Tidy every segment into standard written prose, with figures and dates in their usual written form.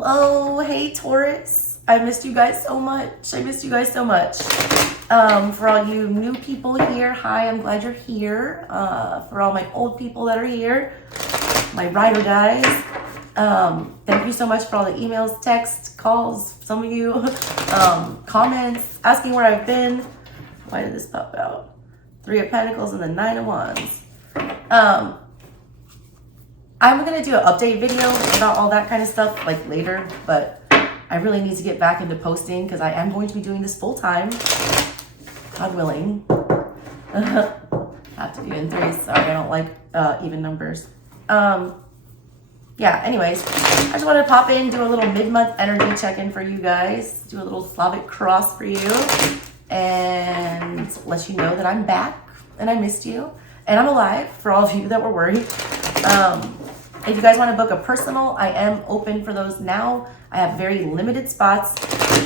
Hello, hey Taurus. I missed you guys so much. For all you new people here, hi, I'm glad you're here. For all my old people that are here, my rider guys, thank you so much for all the emails, texts, calls, some of you, comments, asking where I've been. Why did this pop out? 3 of Pentacles and the 9 of Wands. I'm gonna do an update video about all that kind of stuff like later, but I really need to get back into posting because I am going to be doing this full time, God willing. Have to be in 3s. Sorry, I don't like even numbers. Yeah, anyways, I just wanted to pop in, do a little mid-month energy check-in for you guys, do a little Slavic cross for you, and let you know that I'm back and I missed you and I'm alive for all of you that were worried. If you guys want to book a personal, I am open for those now. I have very limited spots,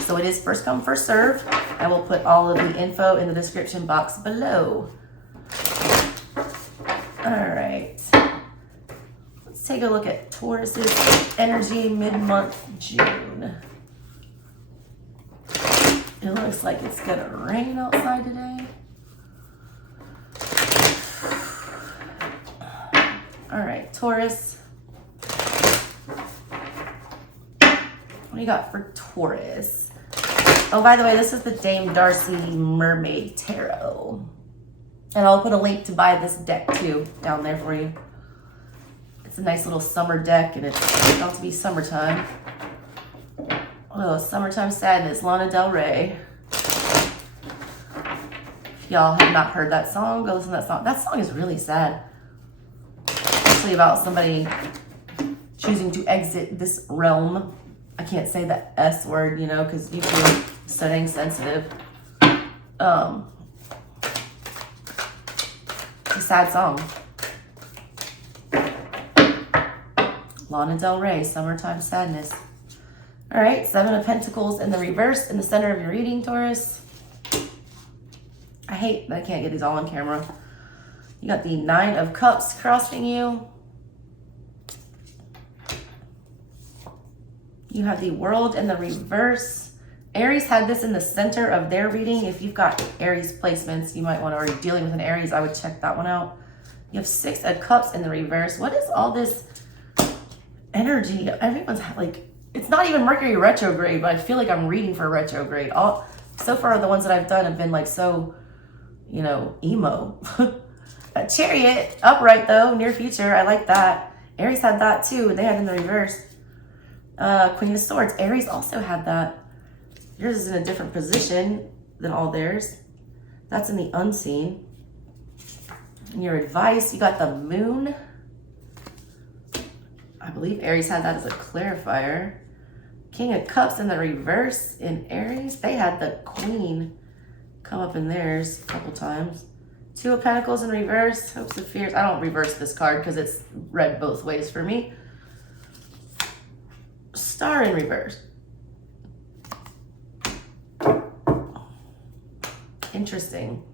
so it is first come, first serve. I will put all of the info in the description box below. All right. Let's take a look at Taurus's energy mid-month June. It looks like it's gonna rain outside today. All right, Taurus. What do you got for Taurus? Oh, by the way, this is the Dame Darcy Mermaid Tarot. And I'll put a link to buy this deck too down there for you. It's a nice little summer deck and it's about to be summertime. Oh, Summertime Sadness, Lana Del Rey. If y'all have not heard that song, go listen to that song. That song is really sad. Especially about somebody choosing to exit this realm. I can't say the S word, you know, because you feel studying sensitive. It's a sad song. Lana Del Rey, Summertime Sadness. All right, 7 of Pentacles in the reverse in the center of your reading, Taurus. I hate that I can't get these all on camera. You got the 9 of Cups crossing you. You have the World in the reverse. Aries had this in the center of their reading. If you've got Aries placements, you might want to, or you're dealing with an Aries, I would check that one out. You have 6 of Cups in the reverse. What is all this energy? Everyone's like, it's not even Mercury retrograde, but I feel like I'm reading for retrograde. All so far, the ones that I've done have been like so, you know, emo. A Chariot, upright though, near future. I like that. Aries had that too. They had in the reverse. Queen of Swords. Aries also had that. Yours is in a different position than all theirs. That's in the unseen. And your advice, you got the Moon. I believe Aries had that as a clarifier. King of Cups in the reverse in Aries. They had the Queen come up in theirs a couple times. 2 of Pentacles in reverse. Hopes and Fears. I don't reverse this card because it's read both ways for me. Star in reverse. Interesting.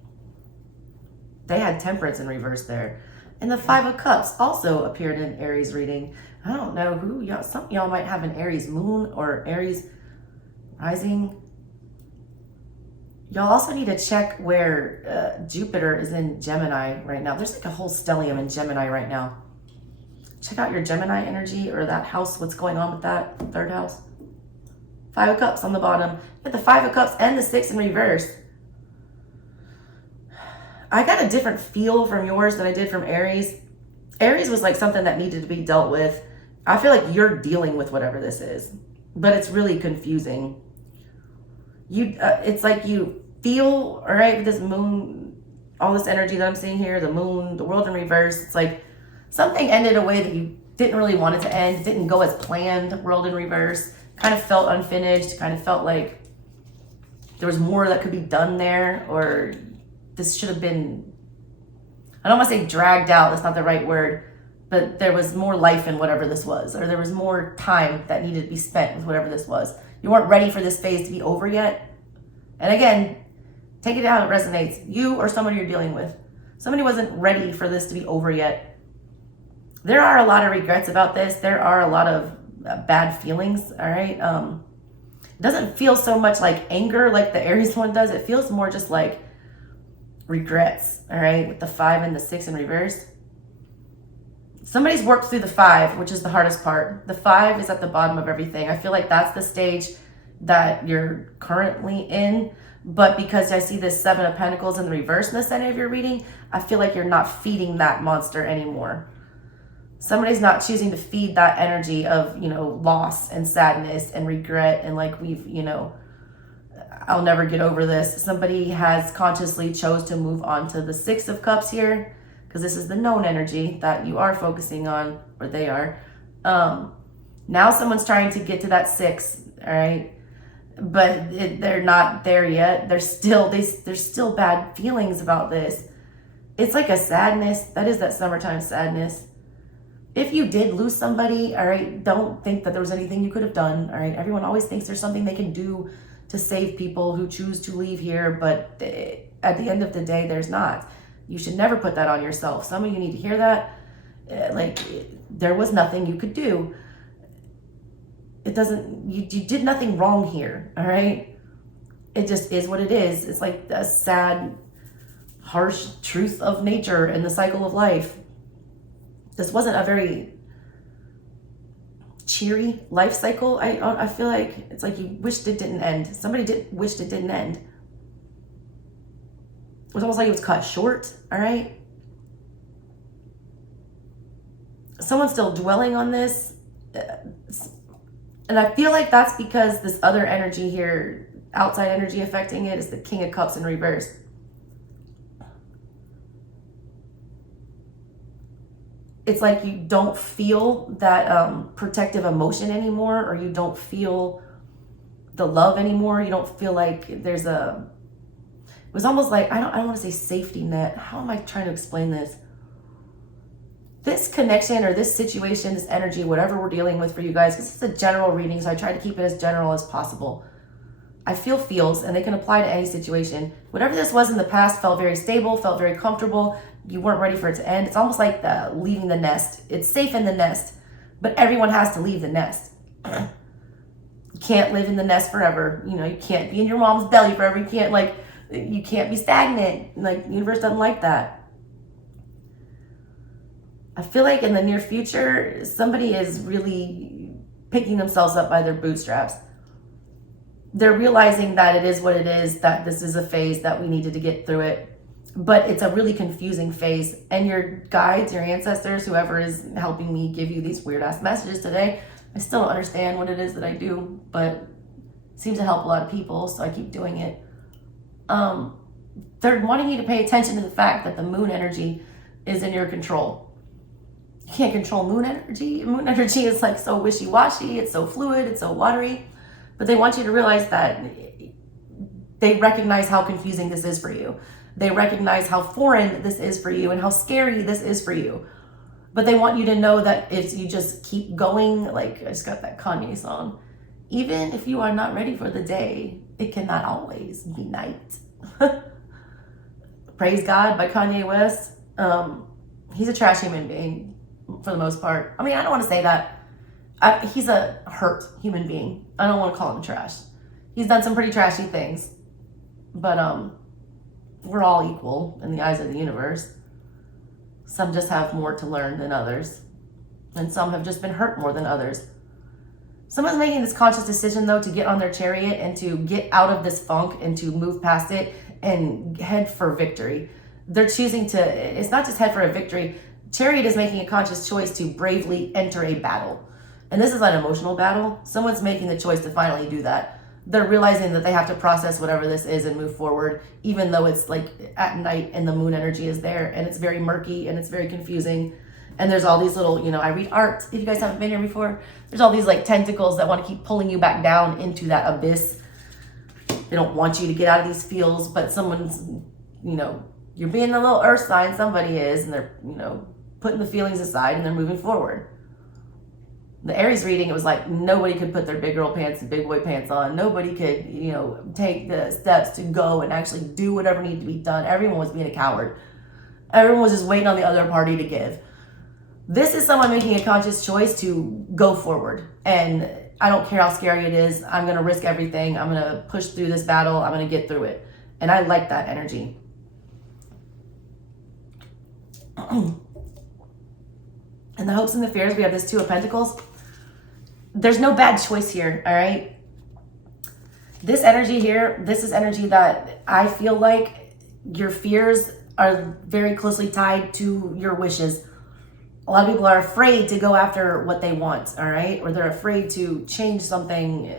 They had Temperance in reverse there. And the 5 of Cups also appeared in Aries reading. I don't know who y'all, some of y'all might have an Aries moon or Aries rising. Y'all also need to check where Jupiter is in Gemini right now. There's like a whole stellium in Gemini right now. Check out your Gemini energy or that house, what's going on with that 3rd house. 5 of Cups on the bottom. Get the 5 of Cups and the 6 in reverse. I got a different feel from yours than I did from Aries. Aries was like something that needed to be dealt with. I feel like you're dealing with whatever this is, but it's really confusing. It's like you feel, all right, with this moon, all this energy that I'm seeing here, the moon, the world in reverse. It's like something ended a way that you didn't really want it to end, didn't go as planned, world in reverse, kind of felt unfinished, kind of felt like there was more that could be done there, or this should have been, I don't want to say dragged out, that's not the right word, but there was more life in whatever this was, or there was more time that needed to be spent with whatever this was. You weren't ready for this phase to be over yet. And again, take it how it resonates. You or somebody you're dealing with. Somebody wasn't ready for this to be over yet. There are a lot of regrets about this. There are a lot of bad feelings, all right? It doesn't feel so much like anger like the Aries one does. It feels more just like regrets, all right, with the 5 and the 6 in reverse. Somebody's worked through the 5, which is the hardest part. The 5 is at the bottom of everything. I feel like that's the stage that you're currently in. But because I see this 7 of Pentacles in the reverse in the center of your reading, I feel like you're not feeding that monster anymore. Somebody's not choosing to feed that energy of, loss and sadness and regret and like I'll never get over this. Somebody has consciously chose to move on to the 6 of Cups here, because this is the known energy that you are focusing on, or they are. Now someone's trying to get to that 6, all right? But they're not there yet. There's still bad feelings about this. It's like a sadness. That is that summertime sadness. If you did lose somebody, all right, don't think that there was anything you could have done, all right? Everyone always thinks there's something they can do to save people who choose to leave here, but at the end of the day, there's not. You should never put that on yourself. Some of you need to hear that. There was nothing you could do. You did nothing wrong here, all right? It just is what it is. It's like a sad, harsh truth of nature and the cycle of life. This wasn't a very cheery life cycle. I feel like it's like you wished it didn't end. Somebody wished it didn't end. It was almost like it was cut short, all right? Someone's still dwelling on this. And I feel like that's because this other energy here, outside energy affecting it, is the King of Cups in reverse. It's like you don't feel that protective emotion anymore, or you don't feel the love anymore. You don't feel like there's it was almost like, I don't want to say safety net. How am I trying to explain this? This connection or this situation, this energy, whatever we're dealing with for you guys, because it's a general reading, so I try to keep it as general as possible. I feel feels, and they can apply to any situation. Whatever this was in the past felt very stable, felt very comfortable. You weren't ready for it to end. It's almost like leaving the nest. It's safe in the nest, but everyone has to leave the nest. You can't live in the nest forever. You can't be in your mom's belly forever. You can't be stagnant. The universe doesn't like that. I feel like in the near future, somebody is really picking themselves up by their bootstraps. They're realizing that it is what it is, that this is a phase that we needed to get through it. But it's a really confusing phase. And your guides, your ancestors, whoever is helping me give you these weird ass messages today, I still don't understand what it is that I do, but it seems to help a lot of people, so I keep doing it. They're wanting you to pay attention to the fact that the moon energy is in your control. You can't control moon energy. Moon energy is like so wishy-washy, it's so fluid, it's so watery. But they want you to realize that they recognize how confusing this is for you. They recognize how foreign this is for you and how scary this is for you. But they want you to know that if you just keep going, like I just got that Kanye song, even if you are not ready for the day, it cannot always be night. Praise God by Kanye West. He's a trash human being for the most part. I mean, I don't want to say that. He's a hurt human being. I don't want to call him trash. He's done some pretty trashy things. But we're all equal in the eyes of the universe. Some just have more to learn than others. And some have just been hurt more than others. Someone's making this conscious decision, though, to get on their chariot and to get out of this funk and to move past it and head for victory. They're choosing to, it's not just head for a victory. Chariot is making a conscious choice to bravely enter a battle. And this is an emotional battle. Someone's making the choice to finally do that. They're realizing that they have to process whatever this is and move forward, even though it's like at night and the moon energy is there and it's very murky and it's very confusing. And there's all these little, I read art. If you guys haven't been here before, there's all these like tentacles that want to keep pulling you back down into that abyss. They don't want you to get out of these feels, but someone's, you're being the little earth sign, somebody is, and they're, putting the feelings aside and they're moving forward. The Aries reading, it was like nobody could put their big girl pants and big boy pants on. Nobody could, take the steps to go and actually do whatever needed to be done. Everyone was being a coward. Everyone was just waiting on the other party to give. This is someone making a conscious choice to go forward and I don't care how scary it is. I'm going to risk everything. I'm going to push through this battle. I'm going to get through it. And I like that energy. And the hopes and the fears, we have this Two of Pentacles. There's no bad choice here, all right? This energy here, this is energy that I feel like your fears are very closely tied to your wishes. A lot of people are afraid to go after what they want, all right? Or they're afraid to change something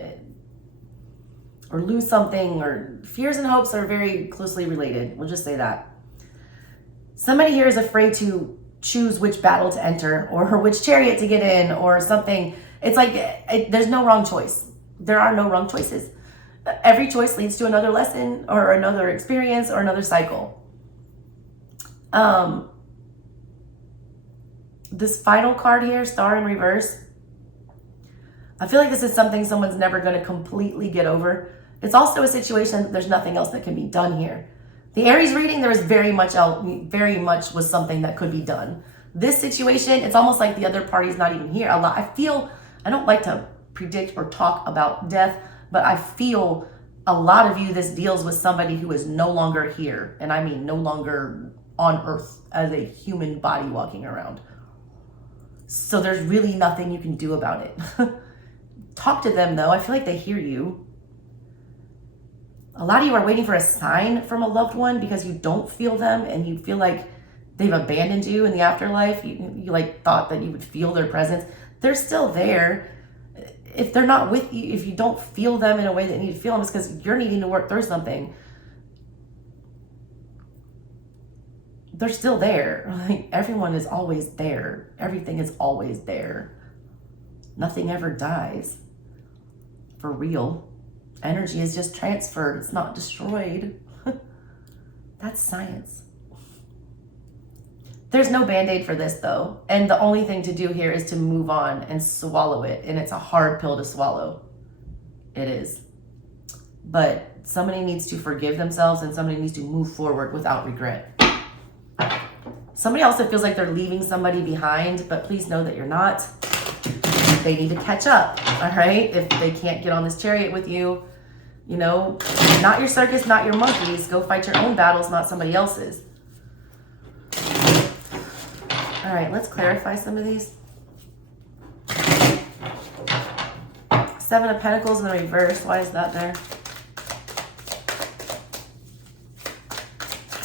or lose something, or fears and hopes are very closely related. We'll just say that. Somebody here is afraid to choose which battle to enter or which chariot to get in or something. It's like there's no wrong choice. There are no wrong choices. Every choice leads to another lesson or another experience or another cycle. This final card here, Star in reverse, I feel like this is something someone's never going to completely get over. It's also a situation that there's nothing else that can be done here. The Aries reading, there was very much was something that could be done. This situation, it's almost like the other party's not even here. I don't like to predict or talk about death, but I feel a lot of you, this deals with somebody who is no longer here. And I mean no longer on earth as a human body walking around. So there's really nothing you can do about it. Talk to them though. I feel like they hear you. A lot of you are waiting for a sign from a loved one because you don't feel them and you feel like they've abandoned you in the afterlife. You like thought that you would feel their presence. They're still there. If they're not with you, if you don't feel them in a way that you need to feel them, it's because you're needing to work through something. They're still there. Like, everyone is always there. Everything is always there. Nothing ever dies. For real. Energy is just transferred. It's not destroyed. That's science. There's no band-aid for this though. And the only thing to do here is to move on and swallow it. And it's a hard pill to swallow. It is. But somebody needs to forgive themselves and somebody needs to move forward without regret. Somebody also feels like they're leaving somebody behind, but please know that you're not. They need to catch up, all right? If they can't get on this chariot with you, you know, not your circus, not your monkeys. Go fight your own battles, not somebody else's. All right, let's clarify some of these. Seven of Pentacles in the reverse. Why is that there?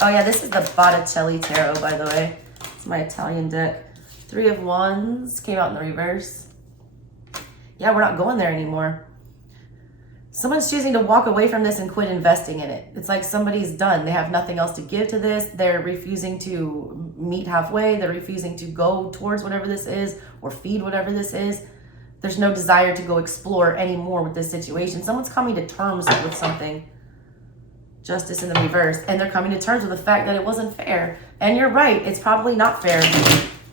Oh yeah, this is the Botticelli Tarot, by the way. It's my Italian deck. Three of Wands came out in the reverse. Yeah, we're not going there anymore. Someone's choosing to walk away from this and quit investing in it. It's like somebody's done. They have nothing else to give to this. They're refusing to meet halfway. They're refusing to go towards whatever this is or feed whatever this is. There's no desire to go explore anymore with this situation. Someone's coming to terms with something. Justice in the reverse. And they're coming to terms with the fact that it wasn't fair. And you're right. It's probably not fair.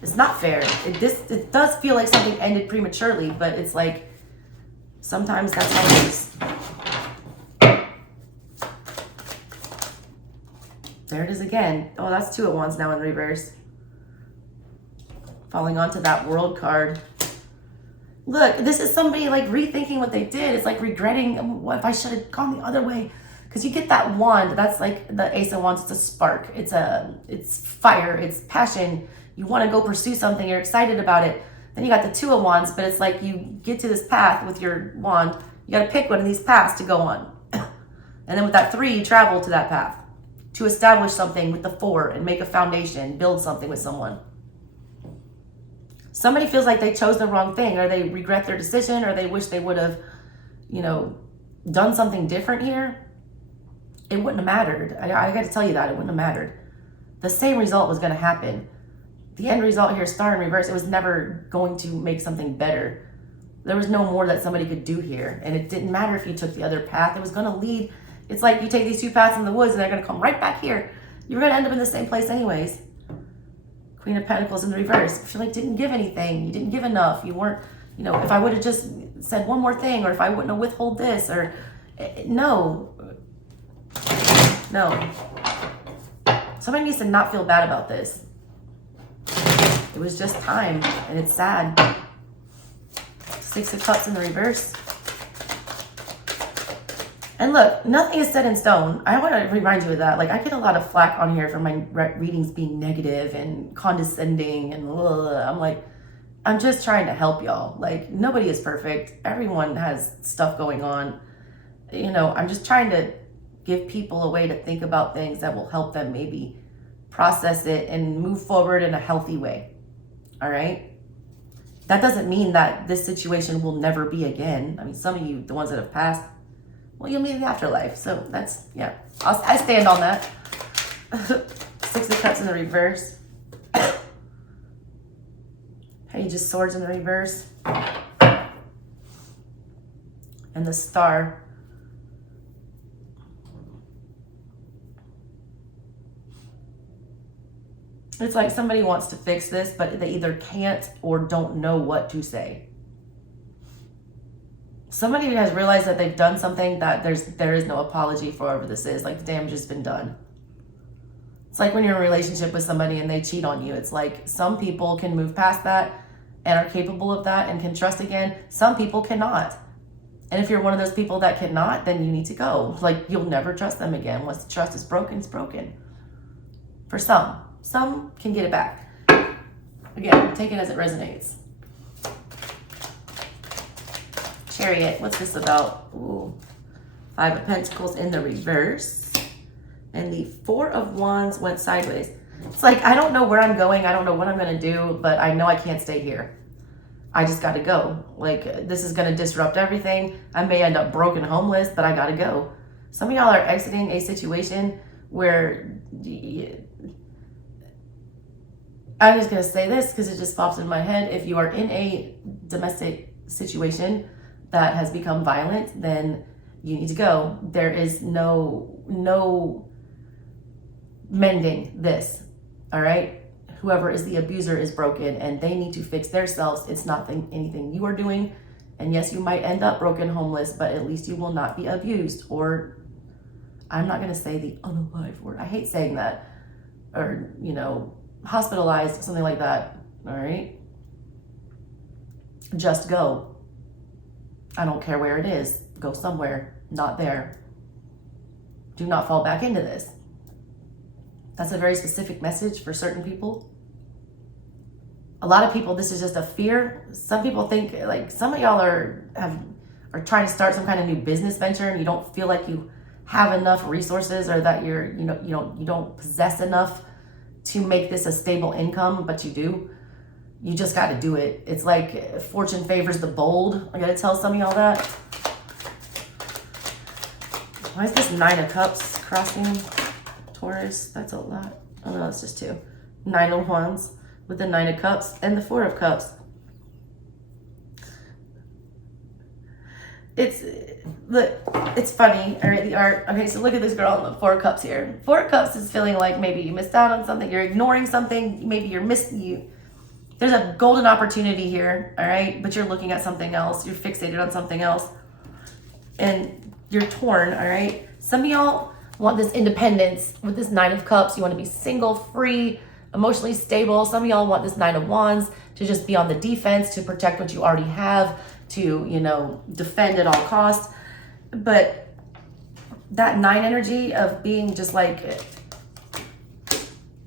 It's not fair. It does feel like something ended prematurely, but it's like sometimes that's how it is. There it is again. Oh, that's Two of Wands now in reverse. Falling onto that World card. Look, this is somebody like rethinking what they did. It's like regretting, what if I should have gone the other way? Because you get that wand, that's like the Ace of Wands. It's a spark. It's fire. It's passion. You want to go pursue something. You're excited about it. Then you got the Two of Wands, but it's like you get to this path with your wand. You got to pick one of these paths to go on. And then with that three, you travel to that path to establish something with the four and make a foundation, build something with someone. Somebody feels like they chose the wrong thing, or they regret their decision, or they wish they would have, you know, done something different here. It wouldn't have mattered. I got to tell you that. It wouldn't have mattered. The same result was going to happen. The end result here, Star in reverse, it was never going to make something better. There was no more that somebody could do here. And it didn't matter if you took the other path. It was going to lead. It's like you take these two paths in the woods and they're going to come right back here. You're going to end up in the same place anyways. Queen of Pentacles in the reverse. I feel like didn't give anything. You didn't give enough. You weren't, you know, if I would have just said one more thing, or if I wouldn't have withhold this, or no. No. Somebody needs to not feel bad about this. It was just time, and it's sad. Six of Cups in the reverse. And look, nothing is set in stone. I want to remind you of that. Like, I get a lot of flack on here for my readings being negative and condescending and I'm like, I'm just trying to help y'all. Like, nobody is perfect. Everyone has stuff going on. You know, I'm just trying to give people a way to think about things that will help them maybe process it and move forward in a healthy way. All right? That doesn't mean that this situation will never be again. I mean, some of you, the ones that have passed, well, you'll meet in the afterlife. So that's, yeah, I stand on that. Six of Cups in the reverse. Page of Swords in the reverse. And the Star. It's like somebody wants to fix this, but they either can't or don't know what to say. Somebody has realized that they've done something that there is no apology for whatever this is. Like, the damage has been done. It's like when you're in a relationship with somebody and they cheat on you. It's like some people can move past that and are capable of that and can trust again. Some people cannot. And if you're one of those people that cannot, then you need to go. Like, you'll never trust them again. Once the trust is broken, it's broken. For some. Some can get it back. Again, take it as it resonates. Chariot, what's this about? Ooh. Five of Pentacles in the reverse. And the Four of Wands went sideways. It's like, I don't know where I'm going. I don't know what I'm going to do, but I know I can't stay here. I just got to go. Like, this is going to disrupt everything. I may end up broken homeless, but I got to go. Some of y'all are exiting a situation where I'm just going to say this because it just pops in my head. If you are in a domestic situation that has become violent, then you need to go. There is no mending this, all right? Whoever is the abuser is broken and they need to fix themselves. It's not anything you are doing. And yes, you might end up broken homeless, but at least you will not be abused, or I'm not going to say the unalive word. I hate saying that, or, you know, hospitalized, something like that, all right? Just go. I don't care where it is. Go somewhere, not there. Do not fall back into this. That's a very specific message for certain people. A lot of people, this is just a fear. Some people think, like, some of y'all are trying to start some kind of new business venture and you don't feel like you have enough resources, or that you don't possess enough to make this a stable income, but you do. You just got to do it. It's like fortune favors the bold. I got to tell some of y'all that. Why is this Nine of Cups crossing Taurus? That's a lot. Oh no, it's just two. Nine of Wands with the Nine of Cups and the Four of Cups. It's funny. All right, the art. Okay, so look at this girl in the Four of Cups here. Four of Cups is feeling like maybe you missed out on something. You're ignoring something. Maybe you're missing you. There's a golden opportunity here, all right? But you're looking at something else. You're fixated on something else. And you're torn, all right? Some of y'all want this independence with this Nine of Cups. You want to be single, free, emotionally stable. Some of y'all want this Nine of Wands to just be on the defense, to protect what you already have, to, you know, defend at all costs. But that Nine energy of being just like,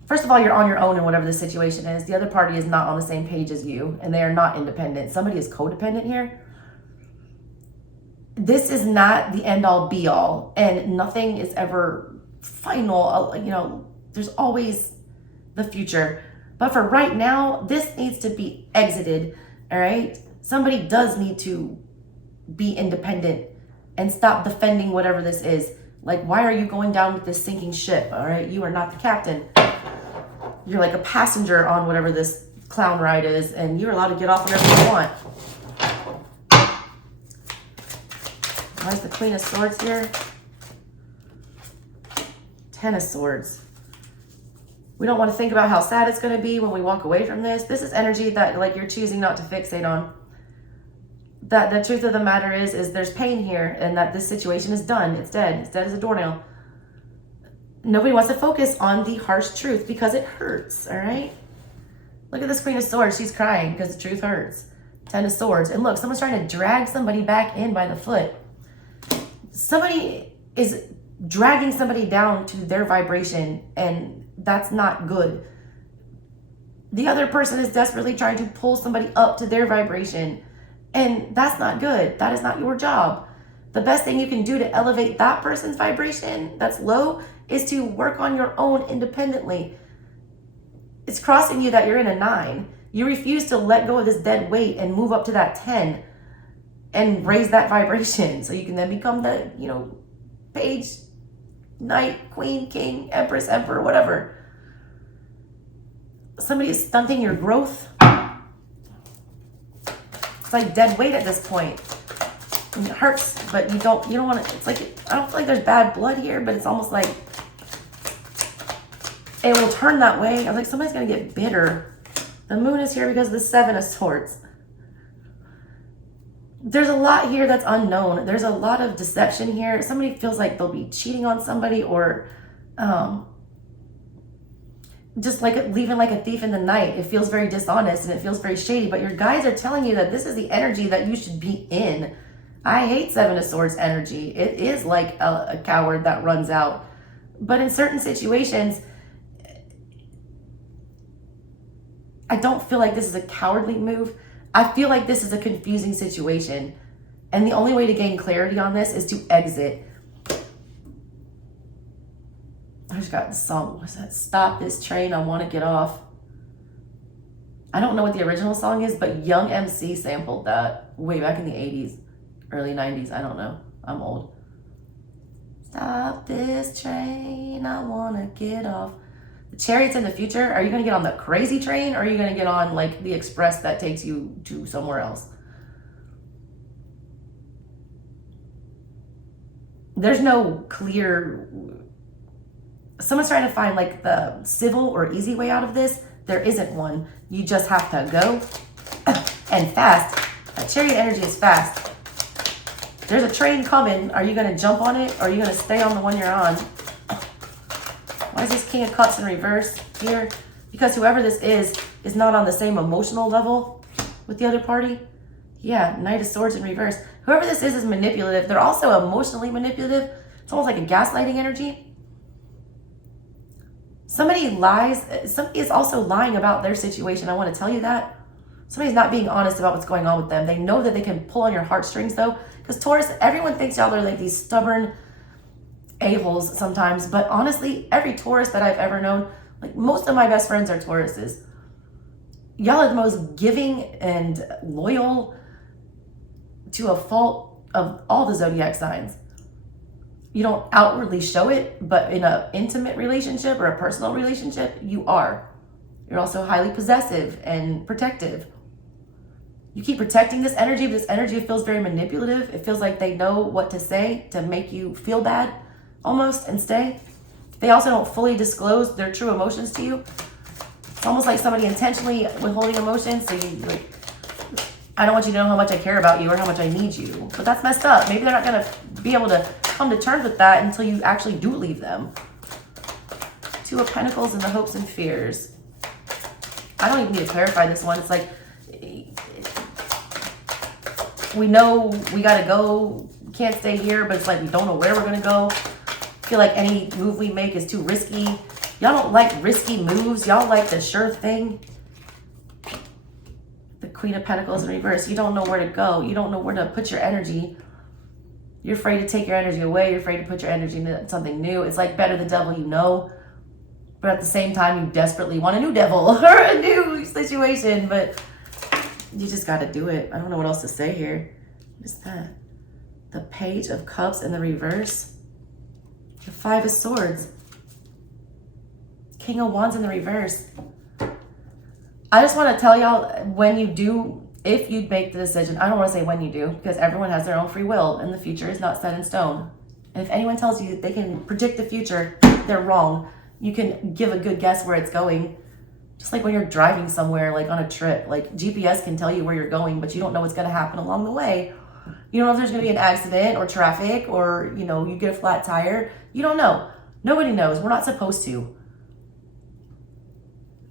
first of all, you're on your own in whatever the situation is. The other party is not on the same page as you, and they are not independent. Somebody is codependent here. This is not the end all be all, and nothing is ever final. You know, there's always the future. But for right now, this needs to be exited, all right? Somebody does need to be independent and stop defending whatever this is. Like, why are you going down with this sinking ship, all right? You are not the captain. You're like a passenger on whatever this clown ride is, and you're allowed to get off whenever you want. Where's the Queen of Swords here? Ten of Swords. We don't want to think about how sad it's going to be when we walk away from this. This is energy that, like, you're choosing not to fixate on. That the truth of the matter is there's pain here, and that this situation is done. It's dead. It's dead as a doornail. Nobody wants to focus on the harsh truth because it hurts, all right? Look at this Queen of Swords. She's crying because the truth hurts. Ten of Swords. And look, someone's trying to drag somebody back in by the foot. Somebody is dragging somebody down to their vibration, and that's not good. The other person is desperately trying to pull somebody up to their vibration, and that's not good. That is not your job. The best thing you can do to elevate that person's vibration that's low is to work on your own independently. It's crossing you that you're in a 9. You refuse to let go of this dead weight and move up to that 10 and raise that vibration so you can then become the, page, knight, queen, king, empress, emperor, whatever. Somebody is stunting your growth. It's like dead weight at this point. And it hurts, but you don't want to, it's like, I don't feel like there's bad blood here, but it's almost like it will turn that way. I was like, somebody's going to get bitter. The moon is here because of the 7 of Swords. There's a lot here that's unknown. There's a lot of deception here. Somebody feels like they'll be cheating on somebody, or just like leaving like a thief in the night. It feels very dishonest and it feels very shady, but your guides are telling you that this is the energy that you should be in. I hate 7 of Swords energy. It is like a coward that runs out. But in certain situations, I don't feel like this is a cowardly move. I feel like this is a confusing situation. And the only way to gain clarity on this is to exit. I just got the song. What's that? Stop This Train, I Want to Get Off. I don't know what the original song is, but Young MC sampled that way back in the 80s, early 90s. I don't know. I'm old. Stop this train, I want to get off. The Chariot's in the future. Are you going to get on the crazy train, or are you going to get on like the express that takes you to somewhere else? There's no clear... Someone's trying to find like the civil or easy way out of this. There isn't one. You just have to go and fast. That Chariot energy is fast. There's a train coming. Are you going to jump on it, or are you going to stay on the one you're on? Why is this King of Cups in reverse here? Because whoever this is not on the same emotional level with the other party. Yeah, Knight of Swords in reverse. Whoever this is manipulative. They're also emotionally manipulative. It's almost like a gaslighting energy. Somebody lies. Somebody is also lying about their situation. I want to tell you that. Somebody's not being honest about what's going on with them. They know that they can pull on your heartstrings though. Because Taurus, everyone thinks y'all are like these stubborn a-holes sometimes, but honestly, every Taurus that I've ever known, like most of my best friends are Tauruses. Y'all are the most giving and loyal to a fault of all the zodiac signs. You don't outwardly show it, but in an intimate relationship or a personal relationship, you are. You're also highly possessive and protective. You keep protecting this energy, but this energy feels very manipulative. It feels like they know what to say to make you feel bad almost and stay. They also don't fully disclose their true emotions to you. It's almost like somebody intentionally withholding emotions. So you like, I don't want you to know how much I care about you or how much I need you. But that's messed up. Maybe they're not going to be able to come to terms with that until you actually do leave them. 2 of Pentacles and the hopes and fears. I don't even need to clarify this one. It's like, we know we got to go. We can't stay here, but it's like we don't know where we're going to go. I feel like any move we make is too risky. Y'all don't like risky moves. Y'all like the sure thing. The Queen of Pentacles in reverse. You don't know where to go. You don't know where to put your energy. You're afraid to take your energy away. You're afraid to put your energy into something new. It's like better the devil you know. But at the same time, you desperately want a new devil or a new situation. But you just got to do it. I don't know what else to say here. What is that? The Page of Cups in the reverse. The 5 of Swords. King of Wands in the reverse. I just want to tell y'all, when you do, if you make the decision, I don't want to say when you do, because everyone has their own free will and the future is not set in stone. And if anyone tells you that they can predict the future, they're wrong. You can give a good guess where it's going. Just like when you're driving somewhere, like on a trip, like GPS can tell you where you're going, but you don't know what's going to happen along the way. You don't know if there's going to be an accident or traffic or, you get a flat tire. You don't know. Nobody knows. We're not supposed to.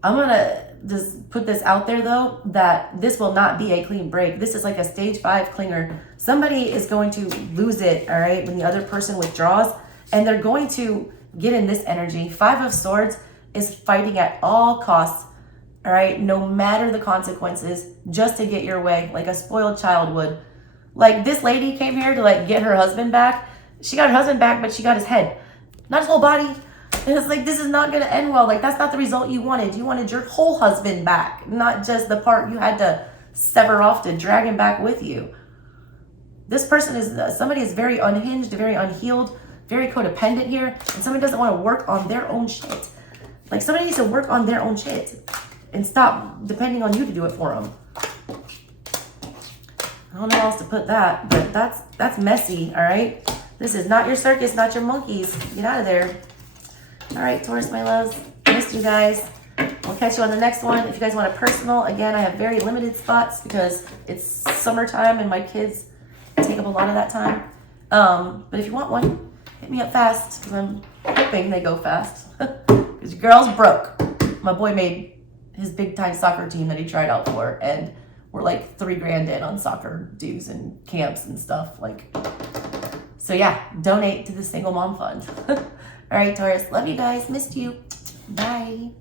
I'm going to just put this out there though, that this will not be a clean break. This is like a stage 5 clinger. Somebody is going to lose it, all right, when the other person withdraws, and they're going to get in this energy. 5 of Swords is fighting at all costs, all right, no matter the consequences, just to get your way, like a spoiled child would. Like this lady came here to like get her husband back. She got her husband back, but she got his head, not his whole body. And it's like, this is not going to end well. Like, that's not the result you wanted. You wanted your whole husband back, not just the part you had to sever off to drag him back with you. This person is, somebody is very unhinged, very unhealed, very codependent here. And somebody doesn't want to work on their own shit. Like, somebody needs to work on their own shit and stop depending on you to do it for them. I don't know how else to put that, but that's messy, all right? This is not your circus, not your monkeys. Get out of there. All right, Taurus, my loves, missed you guys. I'll catch you on the next one. If you guys want a personal, again, I have very limited spots because it's summertime and my kids take up a lot of that time. But if you want one, hit me up fast because I'm hoping they go fast. Because your girl's broke. My boy made his big time soccer team that he tried out for, and we're like $3 grand in on soccer dues and camps and stuff. Like, so yeah, donate to the Single Mom Fund. All right, Taurus, love you guys. Missed you. Bye.